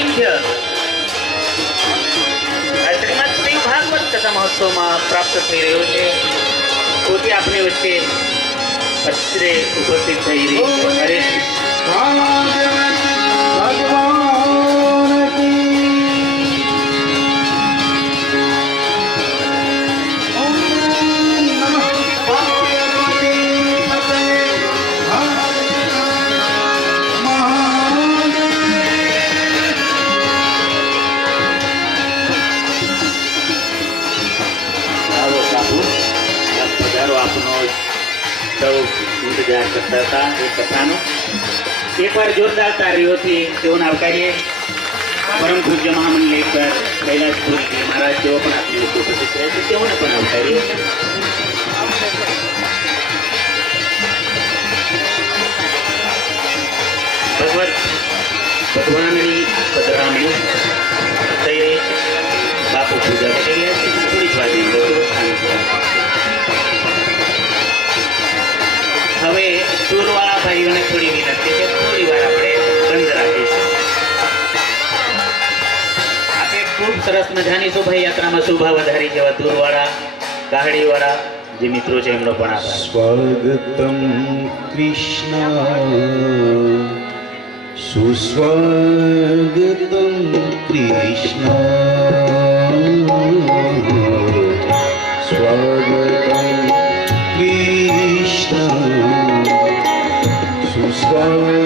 સાનિધ્ય આ શ્રીમદ શિવ ભાગવત કથા મહોત્સવમાં પ્રાપ્ત થઈ રહ્યો છે. કોટી આપની વચ્ચે અત્રે ઉપસ્થિત થઈ રહી હરે સૌ ઇંતજાર કરતા હતા એ કથાનો. એકવાર જોરદાર તાળીઓથી તેઓને આવકારીએ. પરમ પૂજ્ય મહામંડલેશ્વર કૈલાસપુરી મહારાજ તેઓ પણ આપણી વચ્ચે ઉપસ્થિત રહે છે, તેઓને પણ આવકારીએ. ભગવાનની પધરામણી થઈ રહી છે. બાપુ પૂજા કરી રહ્યા છે. થોડીક વારની અંદર હવે ટૂરવાળા ભાઈઓને થોડી વિનંતી છે, થોડી વાર આપણે બંધ રાખીશું. આપણે ખૂબ સરસ મજાની શોભાયાત્રામાં શોભા વધારી જેવા ટૂરવાળા ગાહડીવાળા જે મિત્રો છે એમનો પણ આભાર. સ્વાગતમ કૃષ્ણ સુસ્વાગતમ કૃષ્ણ સ્વાગતમ કૃષ્ણ સુસ્વાગતમ